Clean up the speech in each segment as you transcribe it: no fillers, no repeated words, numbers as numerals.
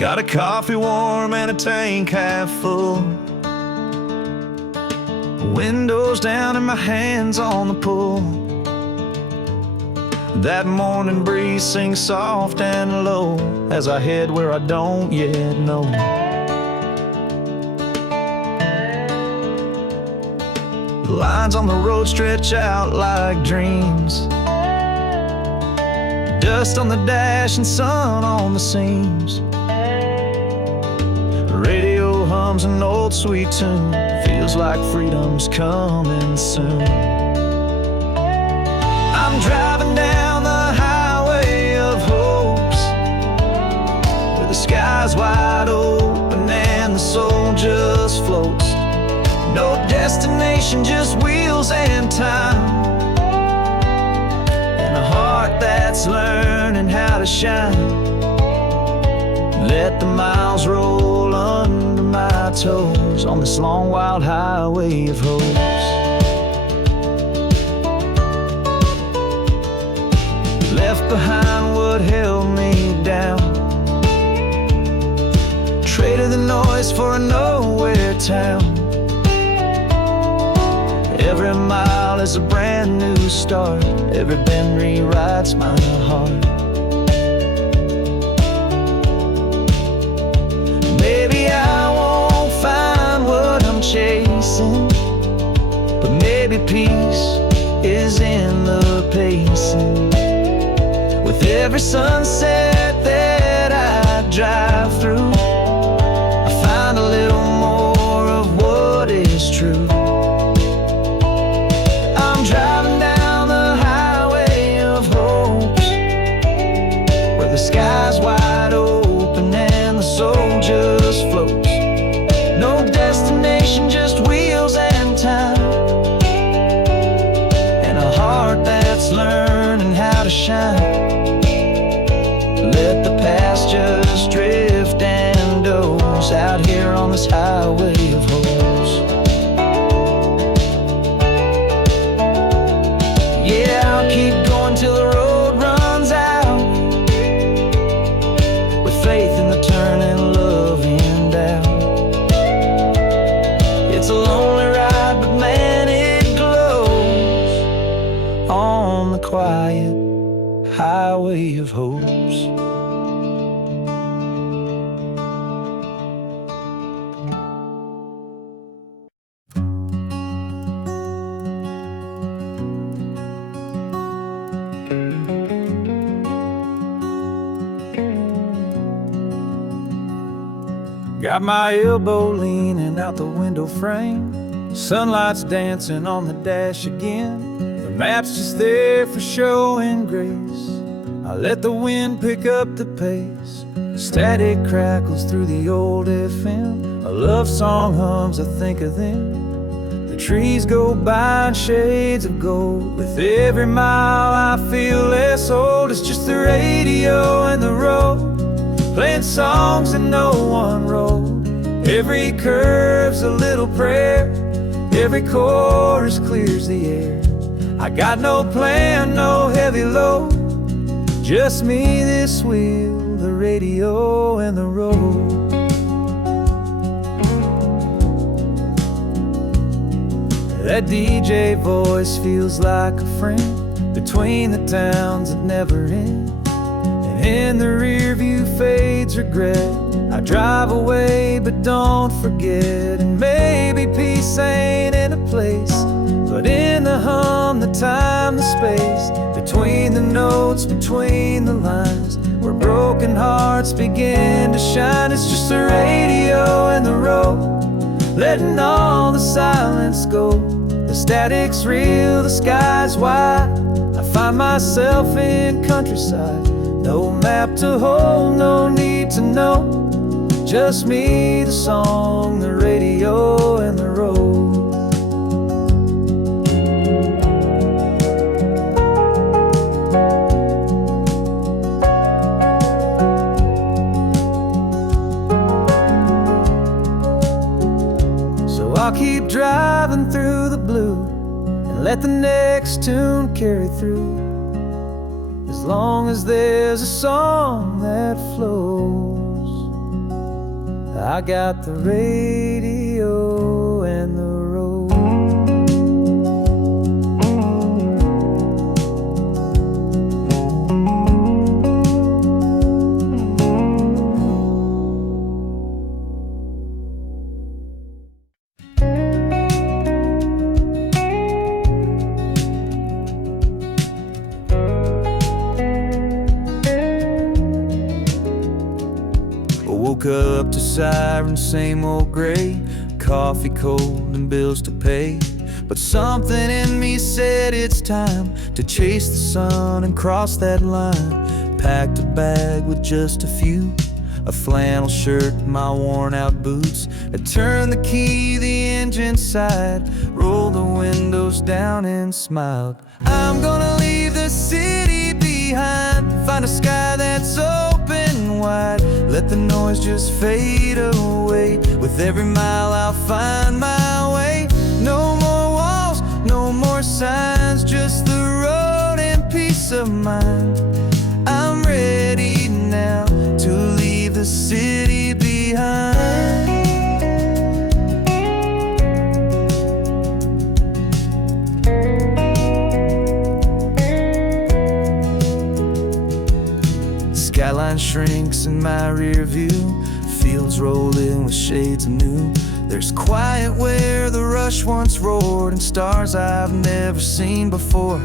Got a coffee warm and a tank half full. Windows down and my hands on the pull. That morning breeze sings soft and low as I head where I don't yet know. The lines on the road stretch out like dreams. Dust on the dash and sun on the seams. Radio hums an old sweet tune. Feels like freedom's coming soon. I'm driving down the highway of hopes, where the sky's wide open and the soul just floats. No destination, just wheels and time, and a heart that's learning how to shine. Let the miles roll under my toes on this long wild highway of hopes. Left behind what held me down, traded the noise for a nowhere town. Every mile is a brand new start, every bend rewrites my heart. Maybe I won't find what I'm chasing, but maybe peace is in the pacing. With every sunset that I drive through, I find a little more of what is true. I'm driving down the highway of hopes, where the sky's wide open and the soul just floats. No destination, just wheels and time, and a heart that's learning how to shine. Let the past just drift and doze out here on this highway of hopes. Yeah, I'll keep going till the road runs out, with faith in the turn and love in doubt. It's a lonely ride, but man, it glows on the quiet highway of hopes. Got my elbow leaning out the window frame, sunlight's dancing on the dash again. The map's just there for show and grace. I let the wind pick up the pace. Static crackles through the old FM. A love song hums, I think of them. The trees go by in shades of gold. With every mile I feel less old. It's just the radio and the road, playing songs that no one wrote. Every curve's a little prayer, every chorus clears the air. I got no plan, no heavy load, just me, this wheel, the radio and the road. That DJ voice feels like a friend between the towns that never end. In the rear view fades regret. I drive away but don't forget. And maybe peace ain't in a place, but in the hum, the time, the space, between the notes, between the lines, where broken hearts begin to shine. It's just the radio and the road, letting all the silence go. The static's real, the sky's wide. I find myself in countryside. No map to hold, no need to know, just me, the song, the radio, and the road. So I'll keep driving through the blue and let the next tune carry through, as long as there's a song that flows. I got the radio and the road. Woke up to sirens, same old gray, coffee cold and bills to pay. But something in me said it's time to chase the sun and cross that line. Packed a bag with just a few, a flannel shirt, my worn out boots. I turned the key, the engine sighed, rolled the windows down and smiled. I'm gonna leave the city behind, find a sky that's open wide. Let the noise just fade away. With every mile I'll find my way. No more walls, no more signs, just the road and peace of mind. I'm ready now to leave the city behind. Skyline shrinks in my rear view, fields rolling with shades of new. There's quiet where the rush once roared, and stars I've never seen before.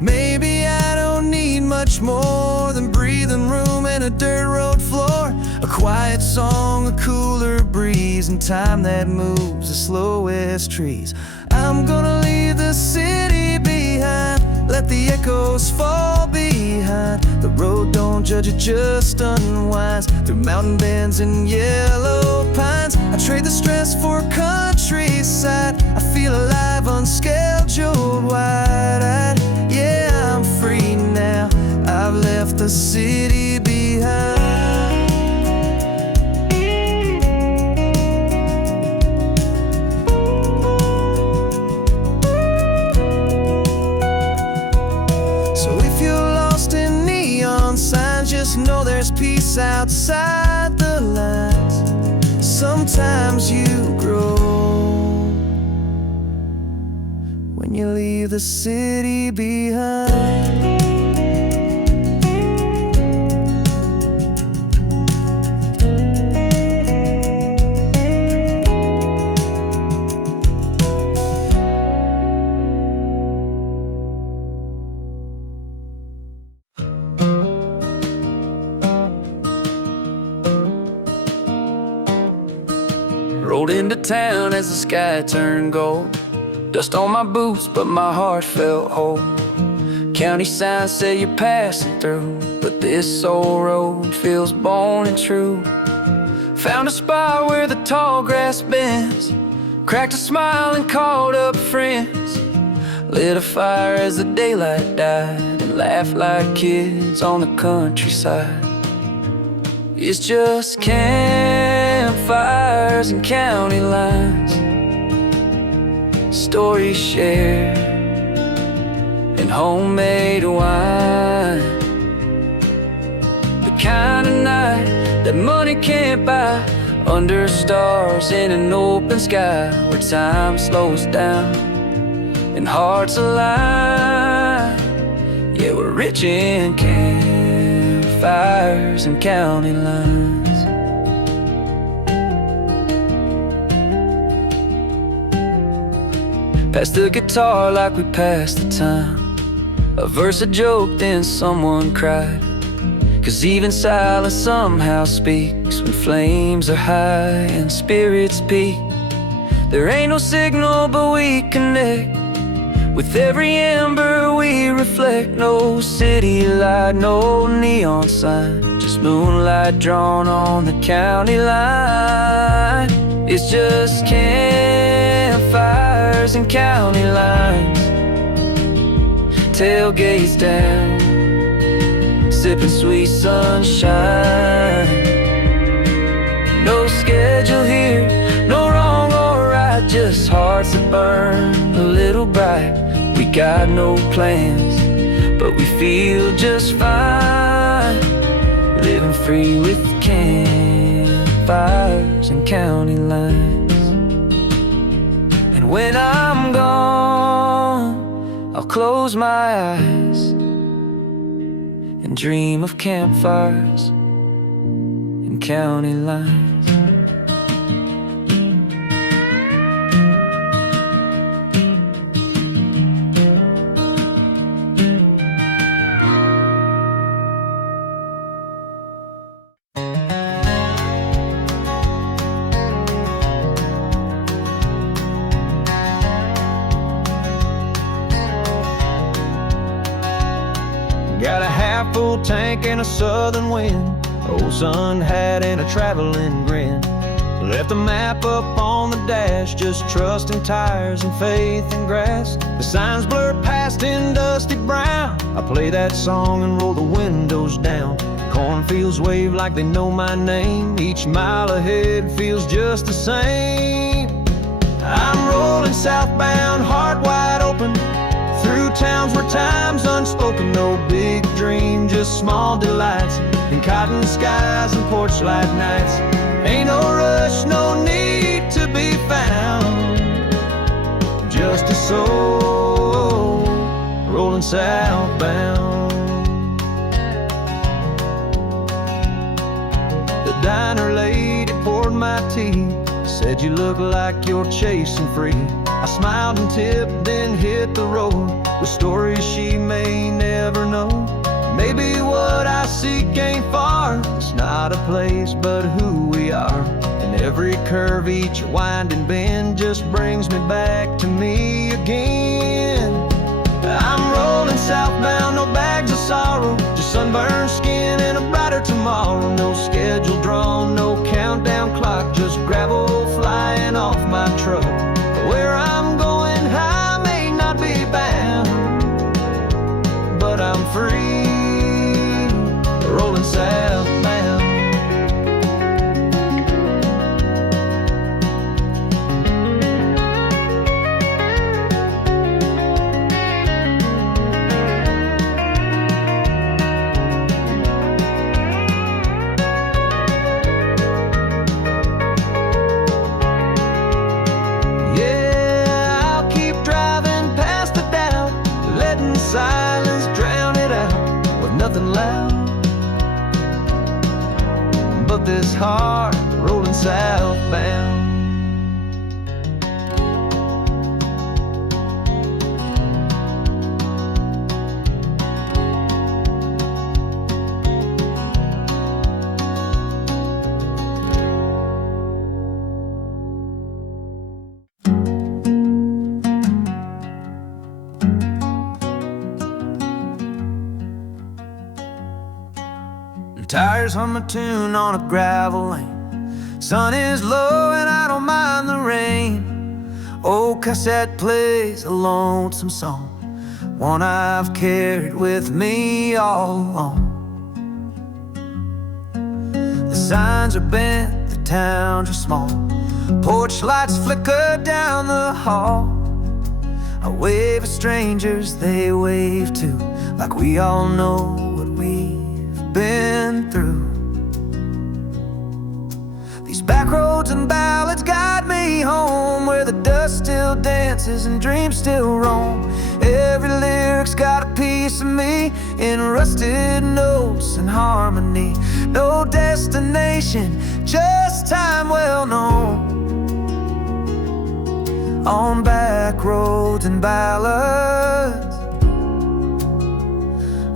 Maybe I don't need much more than breathing room and a dirt road floor. A quiet song, a cooler breeze, and time that moves the slowest trees. I'm gonna leave the city behind, let the echoes fall behind. The road don't judge, it just unwinds through mountain bends and yellow pines. I trade the stress for countryside. I feel alive, unscheduled, wide-eyed. Yeah, I'm free now, I've left the city behind. Signs, just know there's peace outside the lines. Sometimes you grow when you leave the city behind. Rolled into town as the sky turned gold. Dust on my boots, but my heart felt whole. County signs say you're passing through, but this old road feels born and true. Found a spot where the tall grass bends, cracked a smile and called up friends. Lit a fire as the daylight died, and laughed like kids on the countryside. It's just campfires and county lines, stories shared and homemade wine. The kind of night that money can't buy, under stars in an open sky, where time slows down and hearts align. Yeah, we're rich in campfires and county lines. Pass the guitar like we passed the time, a verse, a joke, then someone cried. 'Cause even silence somehow speaks when flames are high and spirits peak. There ain't no signal but we connect, with every ember we reflect. No city light, no neon sign, just moonlight drawn on the county line. It's just campfires and county lines, tailgates down, sipping sweet sunshine. No schedule here, no wrong or right, just hearts that burn a little bright. We got no plans, but we feel just fine, living free with campfires campfires and county lines. And when I'm gone, I'll close my eyes and dream of campfires and county lines. Got a half-full tank and a southern wind, old sun hat and a traveling grin. Left a map up on the dash, just trusting tires and faith in grass. The signs blur past in dusty brown. I play that song and roll the windows down. Cornfields wave like they know my name. Each mile ahead feels just the same. I'm rolling southbound, heart wide open, through towns where time's unspoken. No big dream, just small delights in cotton skies and porch light nights. Ain't no rush, no need to be found, just a soul rolling southbound. The diner lady poured my tea, said you look like you're chasing free. I smiled and tipped, then hit the road with stories she may never know. Maybe what I seek ain't far. It's not a place, but who we are. And every curve, each winding bend just brings me back to me again. I'm rolling southbound, no bags of sorrow, just sunburned skin and a brighter tomorrow. No schedule drawn, no countdown clock, just gravel flying off my truck. Where I'm going, I may not be bound, but I'm free, rolling southbound. Silence drown it out with nothing loud but this heart rolling southbound. Tires hum a tune on a gravel lane. Sun is low and I don't mind the rain. Old cassette plays a lonesome song, one I've carried with me all along. The signs are bent, the towns are small, porch lights flicker down the hall. I wave at strangers, they wave too, like we all know what we've been through. These back roads and ballads guide me home, where the dust still dances and dreams still roam. Every lyric's got a piece of me, in rusted notes and harmony. No destination, just time well known. On back roads and ballads,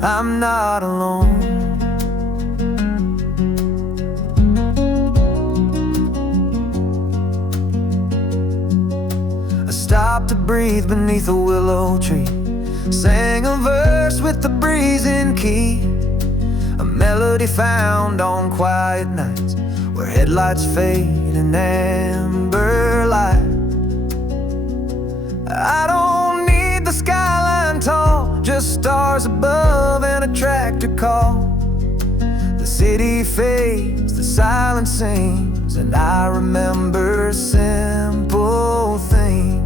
I'm not alone. Stopped to breathe beneath a willow tree, sang a verse with the breeze in key, a melody found on quiet nights where headlights fade in amber light. I don't need the skyline tall, just stars above and a tractor call. The city fades, the silence sings, and I remember simple things.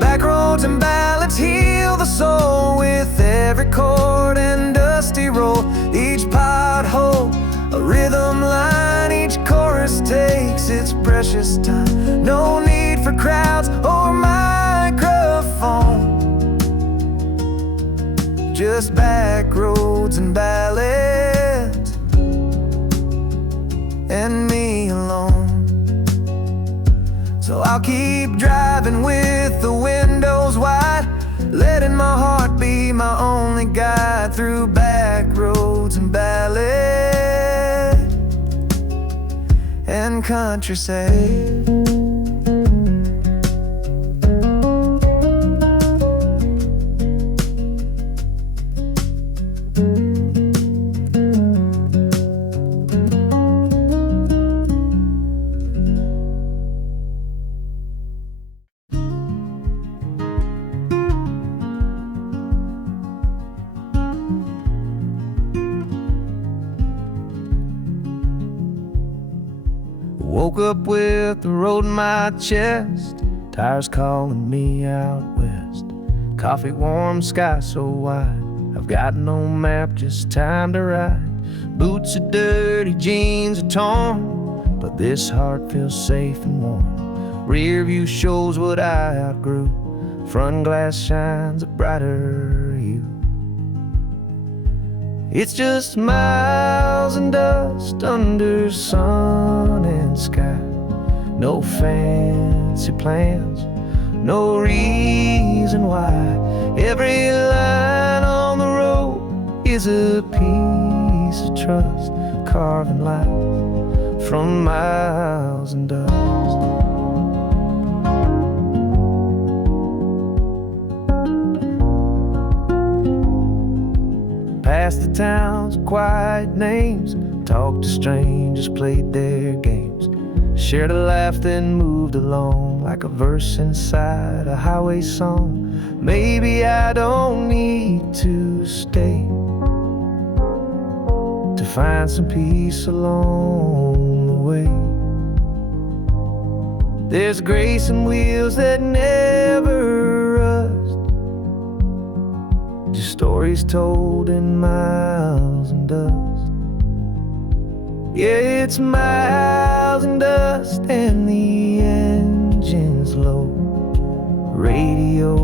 Back roads and ballads heal the soul, with every chord and dusty roll, each pothole a rhythm precious time. No need for crowds or microphone, just back roads and ballads, and me alone. So I'll keep driving with the windows wide, letting my heart be my only guide through back roads and ballad and countryside. Woke up with the road in my chest, tires calling me out west. Coffee warm, sky so wide, I've got no map, just time to ride. Boots are dirty, jeans are torn, but this heart feels safe and warm. Rear view shows what I outgrew, front glass shines a brighter hue. It's just miles and dust under sun and sky. No fancy plans, no reason why. Every line on the road is a piece of trust, carving life from miles and dust. Past the towns with quiet names, talked to strangers, played their games, shared a laugh, then moved along like a verse inside a highway song. Maybe I don't need to stay to find some peace along the way. There's grace in wheels that never rust, just stories told in miles and dust. Yeah, it's miles and dust and the engine's low, radio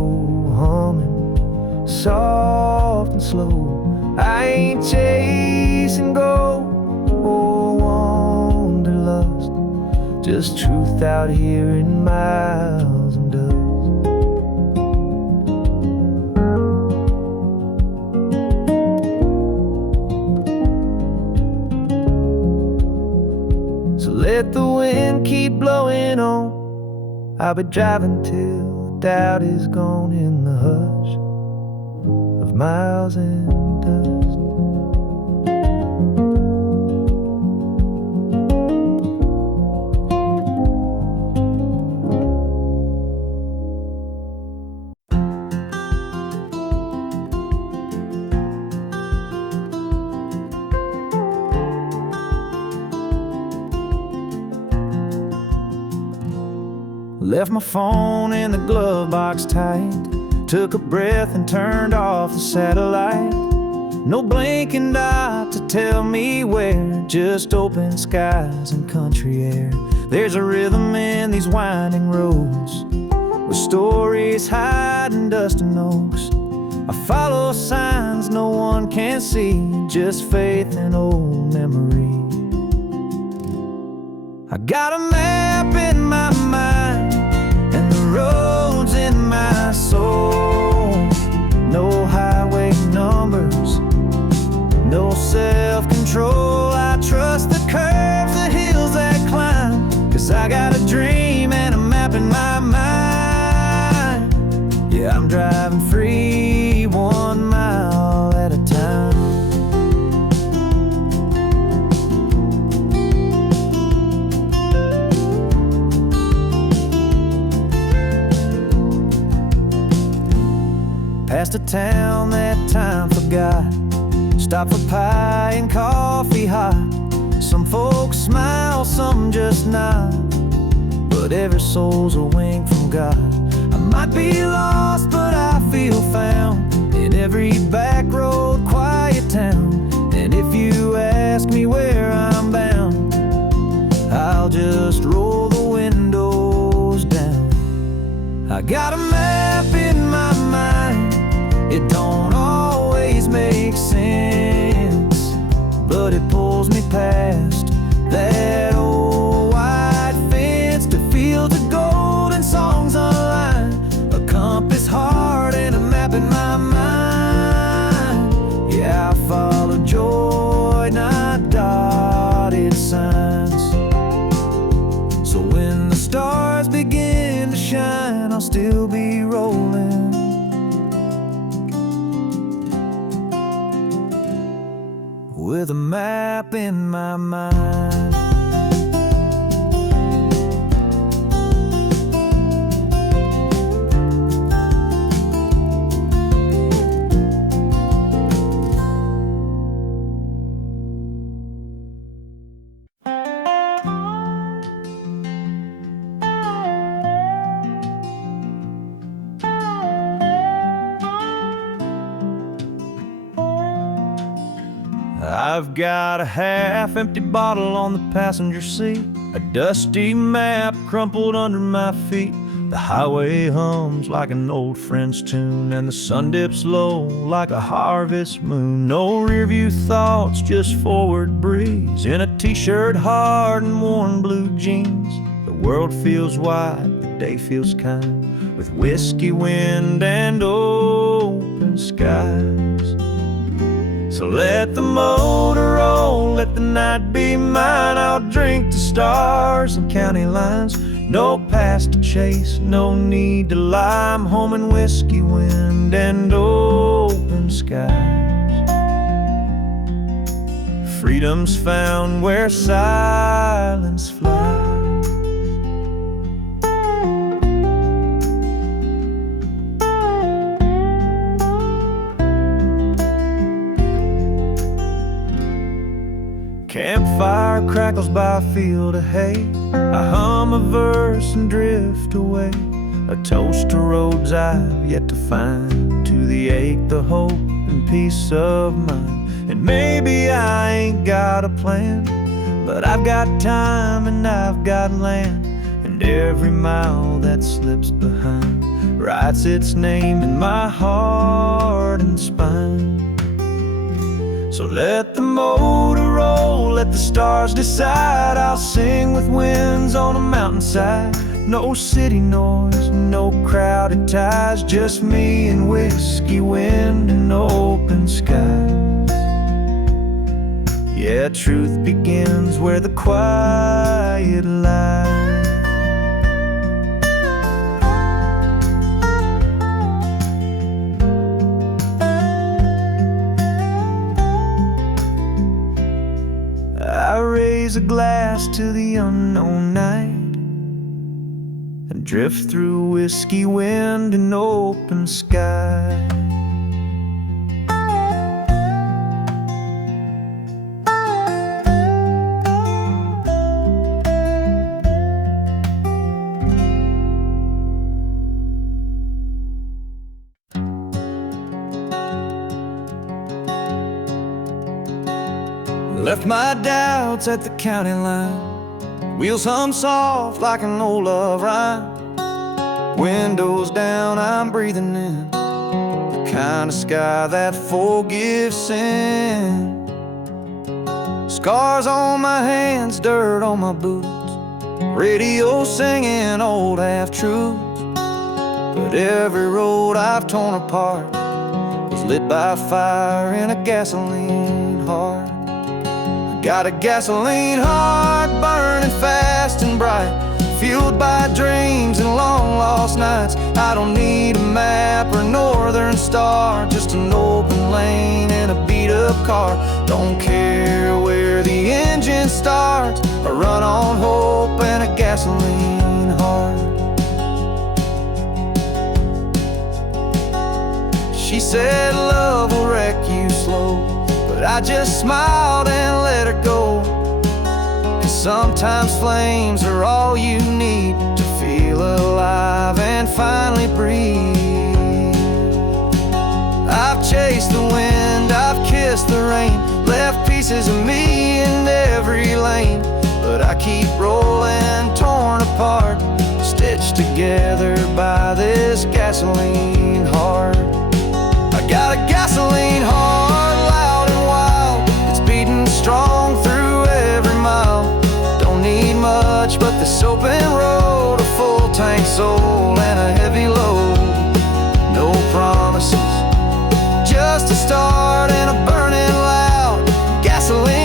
humming soft and slow. I ain't chasing gold or wanderlust, just truth out here in miles and dust. Let the wind keep blowing on, I'll be driving till the doubt is gone in the hush of miles and dust. Left my phone in the glove box tight, took a breath and turned off the satellite. No blinking dot to tell me where, just open skies and country air. There's a rhythm in these winding roads, with stories hide in dust and oaks. I follow signs no one can see, just faith and old memory. I got a map in my mind and the roads in my soul. No highway numbers, no self-control. I trust the curves, the hills that climb, 'cause I got a dream and a map in my mind. Yeah, I'm driving free, 1 mile at a time. Past a town that time forgot, stop for pie and coffee hot. Some folks smile, some just nod, but every soul's a wink from God. I might be lost, but I feel found in every back road, quiet town. And if you ask me where I'm bound, I'll just roll the I got a map in my mind. It don't always make sense, but it pulls me past that old white fence to fields of gold and songs online. A compass heart and a map in my mind. Yeah, I follow joy, not dotted signs. So when the stars begin to shine, I'll still be rolling with a map in my mind. I've got a half-empty bottle on the passenger seat, a dusty map crumpled under my feet. The highway hums like an old friend's tune, and the sun dips low like a harvest moon. No rearview thoughts, just forward breeze. In a t-shirt, hard and worn blue jeans. The world feels wide, the day feels kind, with whiskey, wind, and open skies. So let the motor roll, let the night be mine. I'll drink the stars and county lines. No past to chase, no need to lie. I'm home in whiskey, wind, and open skies. Freedom's found where silence flies. Campfire crackles by a field of hay. I hum a verse and drift away. A toast to roads I've yet to find, to the ache, the hope, and peace of mind. And maybe I ain't got a plan, but I've got time and I've got land. And every mile that slips behind writes its name in my heart and spine. So let the motor roll, let the stars decide. I'll sing with winds on a mountainside. No city noise, no crowded ties, just me and whiskey, wind, and open skies. Yeah, truth begins where the quiet lies. I raise a glass to the unknown night and drift through whiskey, wind, and open sky. Left my doubts at the county line. Wheels hum soft like an old love rhyme. Windows down, I'm breathing in the kind of sky that forgives sin. Scars on my hands, dirt on my boots, radio singing old half-truths. But every road I've torn apart was lit by fire in a gasoline heart. Got a gasoline heart burning fast and bright, fueled by dreams and long lost nights. I don't need a map or northern star, just an open lane and a beat up car. Don't care where the engine starts, I run on hope and a gasoline heart. She said love will wreck you slow, but I just smiled and let her go. 'Cause sometimes flames are all you need to feel alive and finally breathe. I've chased the wind, I've kissed the rain, left pieces of me in every lane. But I keep rolling, torn apart, stitched together by this gasoline heart. I got a gasoline heart, loud and wild. It's beating strong through every mile. Don't need much but this open road, a full tank soul and a heavy load. No promises, just a start and a burning loud gasoline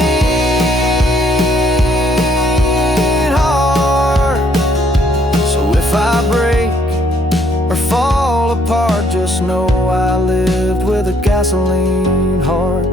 heart. So if I break or fall apart, just know I lived with a gasoline heart.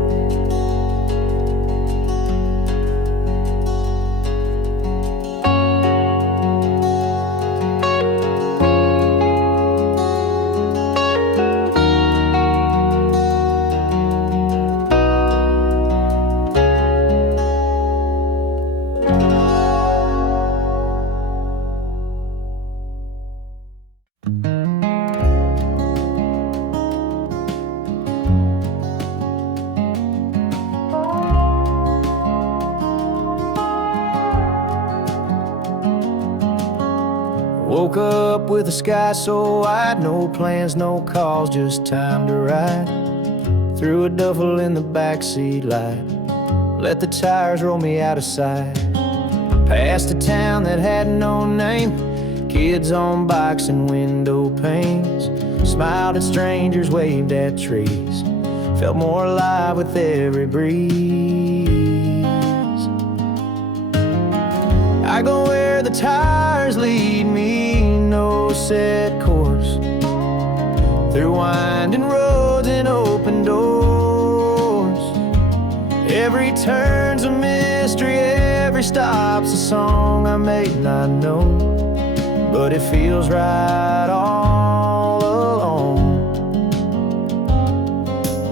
Woke up with the sky so wide, no plans, no calls, just time to ride. Threw a duffel in the backseat light, let the tires roll me out of sight. Past a town that had no name, kids on bikes and window panes. Smiled at strangers, waved at trees, felt more alive with every breeze. I go where the tires lead me, no set course, through winding roads and open doors. Every turn's a mystery, every stop's a song I may not know, but it feels right all along.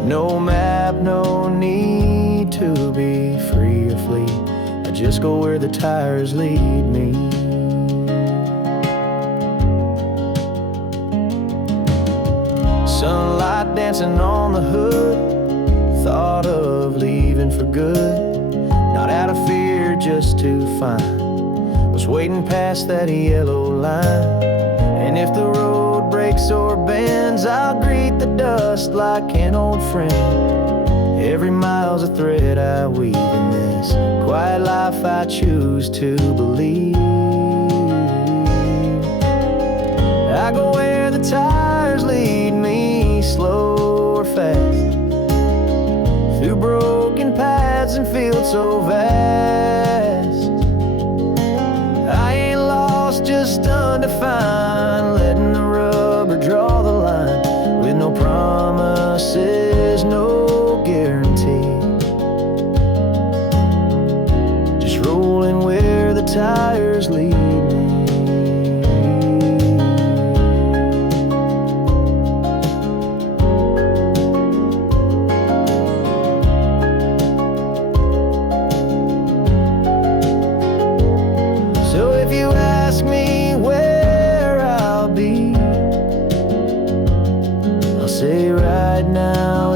No map, no need to be free or flee, I just go where the tires lead me. Sunlight dancing on the hood, thought of leaving for good, not out of fear, just to find was waiting past that yellow line. And if the road breaks or bends, I'll greet the dust like an old friend. Every mile's a thread I weave in this quiet life I choose to believe. I go where the tires lead me, slow or fast, through broken paths and fields so vast. I ain't lost, just undefined, letting the rubber draw the line, with no promises, no guarantee, just rolling where the tires lead me.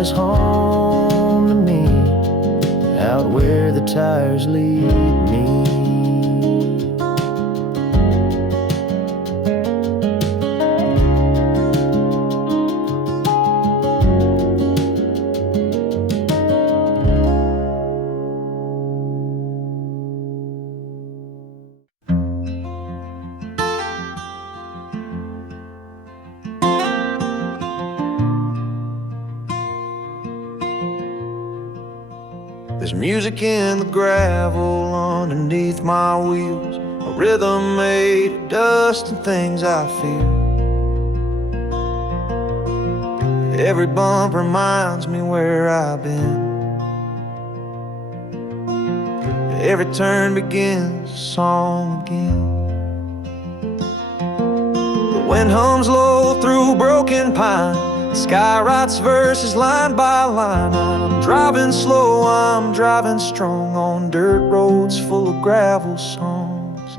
Is home to me, out where the tires lead me. There's music in the gravel underneath my wheels, a rhythm made of dust and things I feel. Every bump reminds me where I've been. Every turn begins a song again. The wind hums low through broken pine, the sky writes verses line by line. I'm driving slow, I'm driving strong on dirt roads full of gravel songs.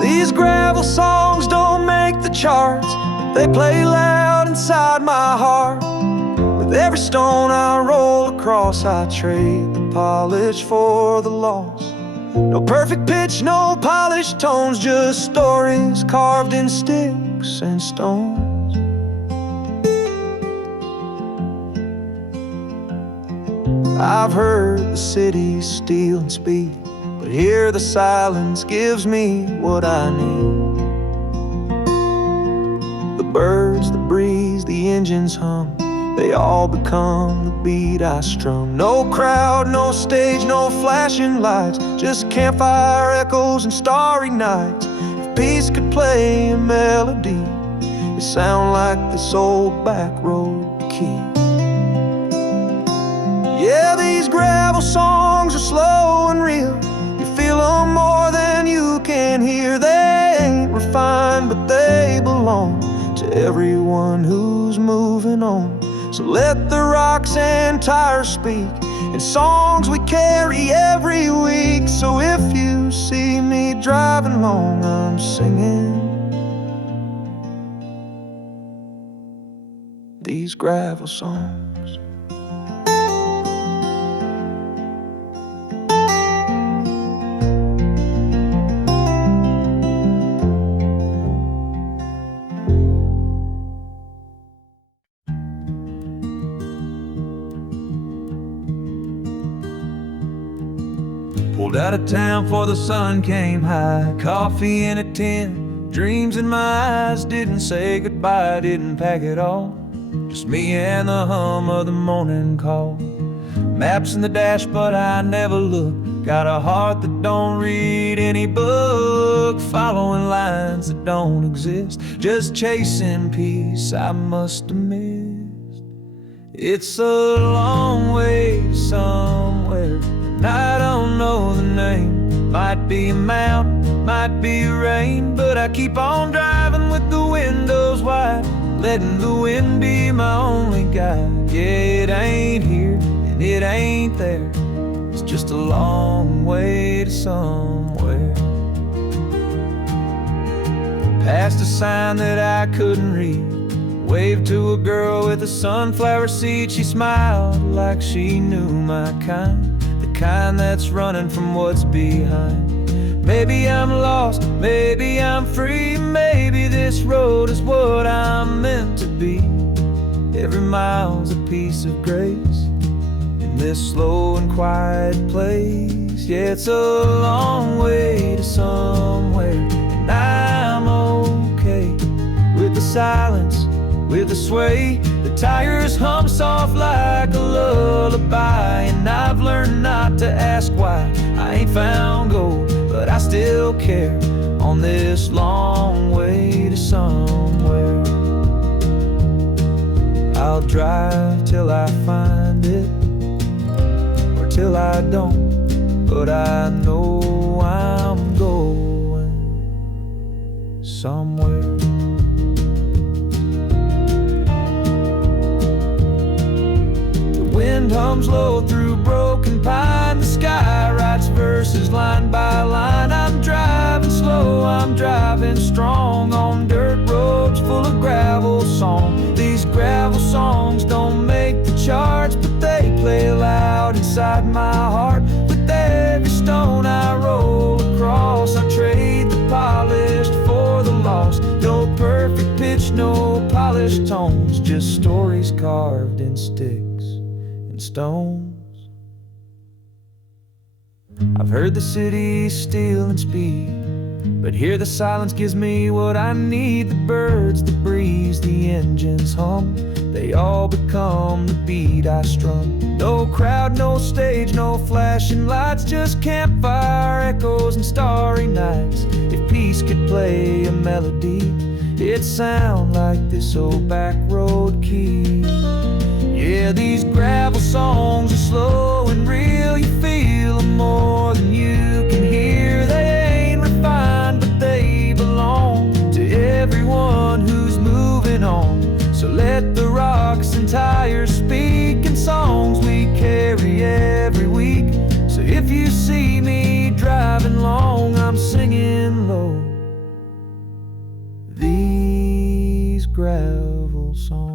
These gravel songs don't make the charts, they play loud inside my heart. With every stone I roll across, I trade the polish for the loss. No perfect pitch, no polished tones, just stories carved in sticks and stones. I've heard the city steal and speak, but here the silence gives me what I need. The birds, the breeze, the engines hum, they all become the beat I strum. No crowd, no stage, no flashing lights, just campfire echoes and starry nights. If peace could play a melody, it sound like this old back road key. Yeah, these gravel songs are slow and real. You feel them more than you can hear. They ain't refined, but they belong to everyone who's moving on. So let the rocks and tires speak in songs we carry every week. So if you see me driving along, I'm singing these gravel songs. Pulled out of town for the sun came high. Coffee in a tin, dreams in my eyes. Didn't say goodbye, didn't pack it all. Just me and the hum of the morning call. Maps in the dash, but I never look. Got a heart that don't read any book. Following lines that don't exist, just chasing peace I must have missed. It's a long way to somewhere, I don't know the name. Might be a mountain, might be rain, but I keep on driving with the windows wide, letting the wind be my only guide. Yeah, it ain't here and it ain't there, it's just a long way to somewhere. Past a sign that I couldn't read, waved to a girl with a sunflower seed. She smiled like she knew my kind that's running from what's behind. Maybe I'm lost, maybe I'm free, maybe this road is what I'm meant to be. Every mile's a piece of grace in this slow and quiet place. Yeah, it's a long way to somewhere, and I'm okay with the silence, with the sway. The tires hum soft like a lullaby, and I've learned not to ask why. I ain't found gold, but I still care on this long way to somewhere. I'll drive till I find it, or till I don't, but I know I'm going somewhere. Wind hums low through broken pine. The sky writes verses line by line. I'm driving slow, I'm driving strong on dirt roads full of gravel song. These gravel songs don't make the charts, but they play loud inside my heart. With every stone I roll across, I trade the polished for the lost. No perfect pitch, no polished tones, just stories carved in sticks and stones. I've heard the city steal and speed, but here the silence gives me what I need. The birds, the breeze, the engines hum, they all become the beat I strum. No crowd, no stage, no flashing lights, just campfire echoes and starry nights. If peace could play a melody, it'd sound like this old back road key. Yeah, these gravel songs are slow and real. You feel them more than you can hear. They ain't refined, but they belong to everyone who's moving on. So let the rocks and tires speak in songs we carry every week. So if you see me driving long, I'm singing low these gravel songs.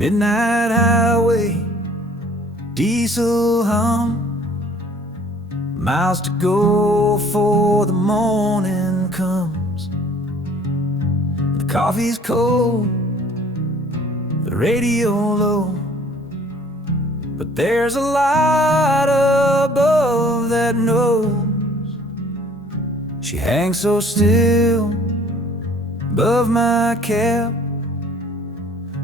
midnight highway, diesel hum, miles to go before the morning comes. The coffee's cold, the radio low, but there's a light above that knows. She hangs so still above my cap,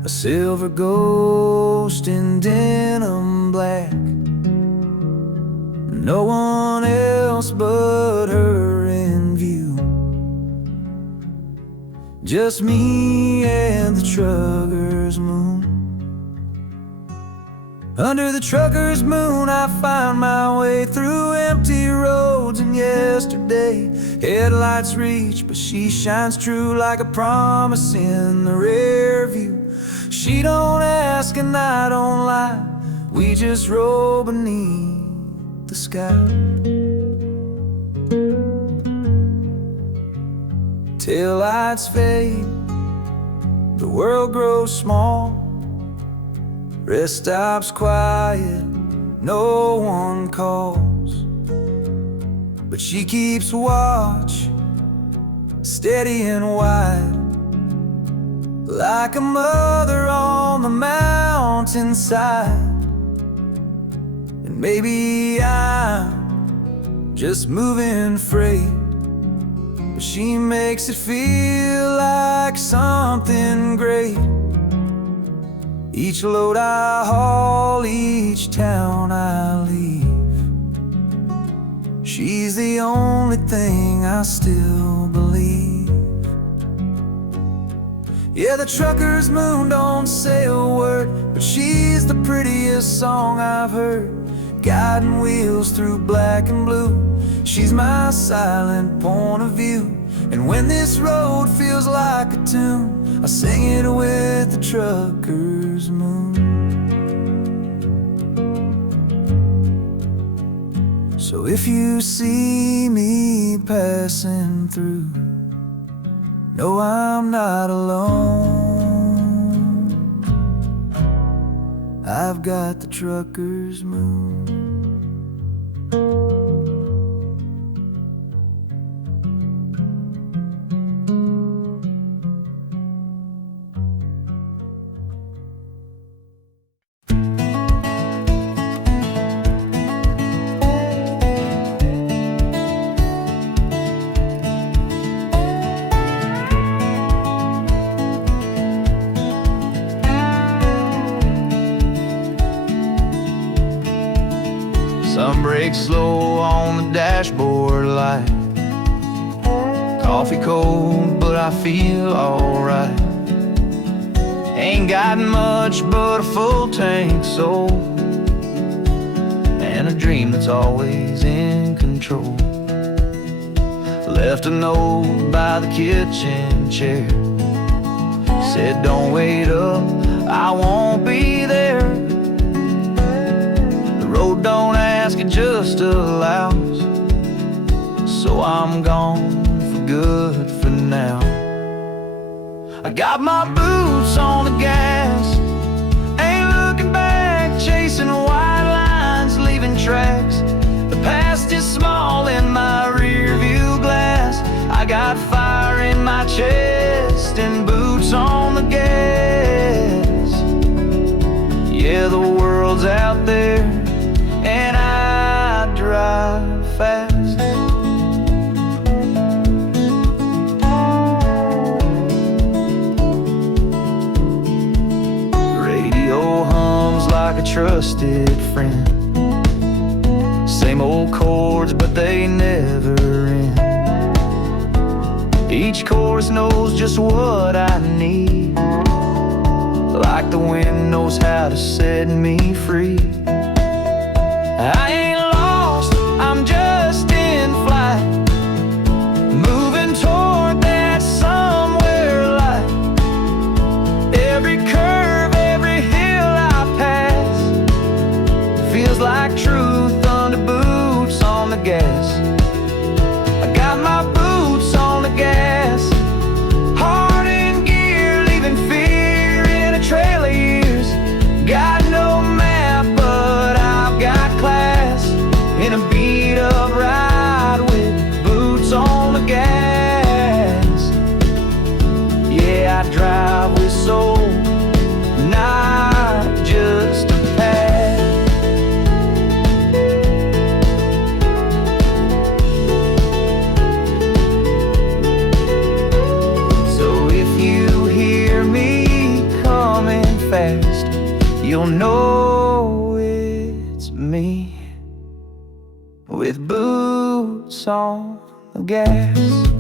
a silver ghost in denim black. No one else but her in view, just me and the trucker's moon. Under the trucker's moon I find my way through empty roads, and yesterday headlights reach, but she shines true like a promise in the rear view. She don't ask and I don't lie, we just roll beneath the sky. Tail lights fade, the world grows small, rest stops quiet, no one calls, but she keeps watch, steady and wide, like a mother on the mountainside. And maybe I'm just moving freight, but she makes it feel like something great. Each load I haul, each town I leave, she's the only thing I still believe. Yeah, the trucker's moon don't say a word, but she's the prettiest song I've heard. Guiding wheels through black and blue, she's my silent point of view. And when this road feels like a tune, I sing it with the trucker's moon. So if you see me passing through, know I'm not alone, I've got the trucker's moon. Some brake slow on the dashboard light, coffee cold, but I feel alright. Ain't got much but a full tank soul, and a dream that's always in control. Left a note by the kitchen chair, said don't wait up, I won't be there. The road don't ask, it just allows, so I'm gone for good for now. I got my boots on the gas, ain't looking back, chasing white lines, leaving tracks. The past is small in my rear view glass. I got fire in my chest and boots on the gas. Yeah, the world's out there and I drive fast. Radio hums like a trusted friend, same old chords but they never end. Each chorus knows just what I need, like the wind knows how to set me free. I ain't lost, I'm just in flight, moving toward that somewhere light. Every curve, every hill I pass feels like truth under boots on the gas. I got my boots on the gas, heart in gear, leaving fear in a trail of years. drive with soul, not just a pad. So if you hear me coming fast, you'll know it's me with boots on the gas.